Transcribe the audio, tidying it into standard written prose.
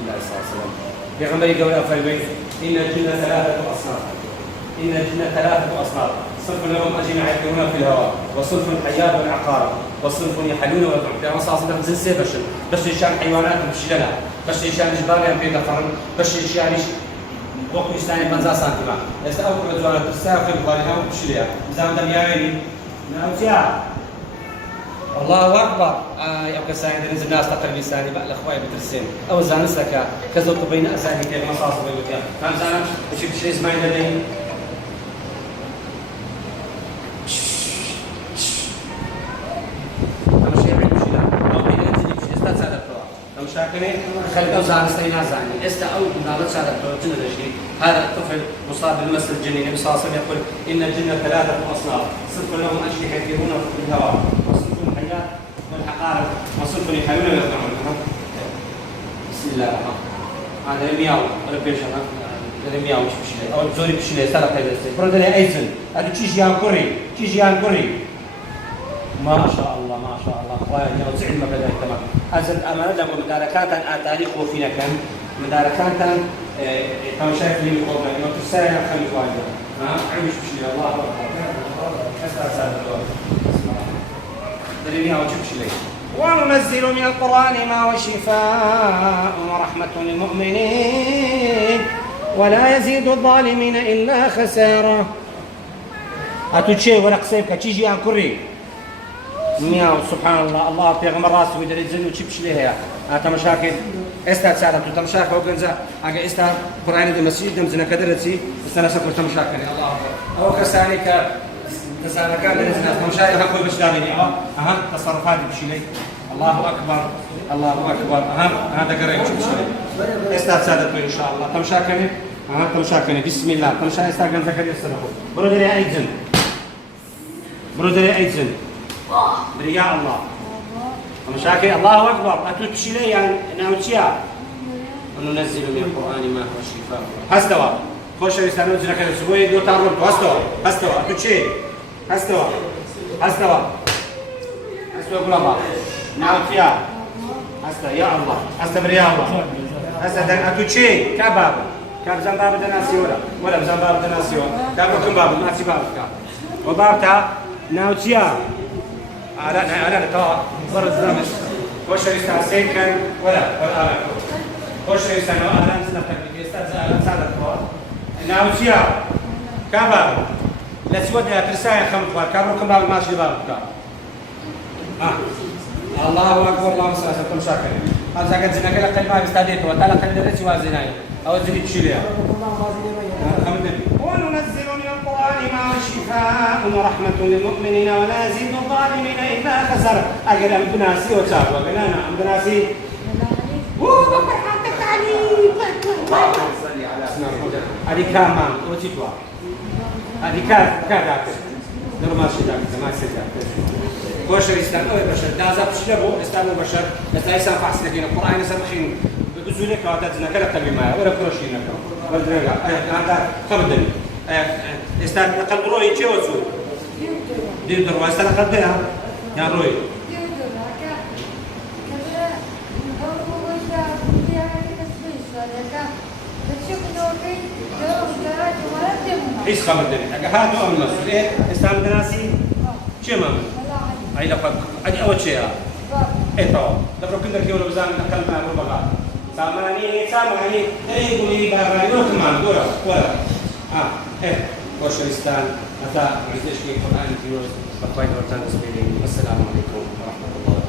الله صلى الله عليه وسلم في غمري قول أفرمي إن الجن ثلاثة أصناف إن الجن ثلاثة أصناف صنف لهم أجنحة يحلون في الهواء وصنف الحيات والعقارب وصنف يحلون ويطعمون في أمر صاصة زنسي بس يشان حيوانات بشلنا بس يشان جبال يم في قفرن بس يشان وقت يستاني بنزا سانتما يستأوكل جوانات الساقل قارئة بشليا زام دم ياويني نعوتيا الله أكبر يبقى سعيد نزل الناس تقريبا ساني بقى الأخوة بترسم أو زانسك كذا بين أساني كيف مصاص بيوتيا كان زانا وشي بشري زمان لدي مشاكله خلق أوزان استينا زاني است أو نابت سادة جنة الشيء هذا الطفل مصاب بالمس الجني النبي صلى الله عليه وسلم يقول إن الجنة ثلاثة أصناف صنف لهم أجنحة يطيرون في الهواء وصنف الحيات والحقارب وصنف يحلون ويطعمون بسم الله الرحمن هذا المياو ولا بيشنا هذا المياو مش بشيء أو زوري بشيء سارة كذا برودة أيزن هذا تيجي عن كوري ما شاء الله ما شاء الله اخويا جو زعل ما بدا تمام ازل امانه لما مداركات تاريخ وفينا كان مداركات كان شايف لي القوم انه تسايا خلي وايد عيش بشيء الله اكبر اسال دليلها وجبش لي وننزل من القران ما هو شفاء ورحمه للمؤمنين ولا يزيد الظالمين الا خسارة اتوشي ولا قصيبك تيجي عن كوري مياو سبحان الله الله بيغمر راسه ويدري زين وتشبش ليها هذا مشاكل استاذ سعد تمشاكل وجنزا اجا استاذ قران المسجد دمزنا كدرتي استنى شكر تمشاكل الله اكبر او كسانك تسالك لازم تمشاكل هكو باش داريني اها تصرفات بشي الله اكبر الله اكبر هذا قريب شو استاذ سعد ان شاء الله تمشاكل تمشاكل بسم الله تمشاكل استاذ زكريا السلام برودري ايزن برودري ايزن برياء الله مشاكل الله اكبر اتوتشي لي يعني ناوتشيا وننزل من القران ما هو شفاء هستوى خوش رسالة نزل كذا سبوي دو تعرض هستوى اتوتشي هستوى قول الله ناوتشيا هستوى يا الله هستوى برياء الله هستوى اتوتشي كباب زنباب دناسي ولا زنباب دناسي دابكم باب ما في بابك وبابتها ناوتشيا أنا ترى برا الزمن وش يستاهل سيكن ولا أنا وش يستاهل أنا نسنتك يستاهل سالك ناوتيا كبر لا سود يا ترساي خمس بار كبركم باب ماشي بابك الله أكبر الله مسألة تمشاكل هذا كان زنا كلا قلبها استاديته وتلا قلبه رتي وازناي أو زني تشيلها وننزل من القرآن ما هو شفاء ورحمة للمؤمنين ولا يزيد الظالمين إلا خسارة أجل أم بناسي وتاب وقلنا أم بناسي بكر حطك علي صلي على هذه كمان وتجوا هذه كذا نور ماشي ذاك ما يصير بشر يستنوا بشر دازا بشلبو يستنوا بشر لا يسمع فحص لكن القرآن يسمحين بزولك وعدتنا كلا كلمة ولا كروشينا ولا هذا خمدني استاد قلب روي تشي وسو دير دروا استاد قلبها يا روي ايش خمدني هذا هو المسؤول استاد ناسي شي ما اي لفظ ادي اول شيء اي تو دبر كنا كيلو بزان كلمه ربع سامعني تريد لي بابا يروح كمان ولا وشرستان أتى عزيز القرآن في القرآن والسلام عليكم ورحمة الله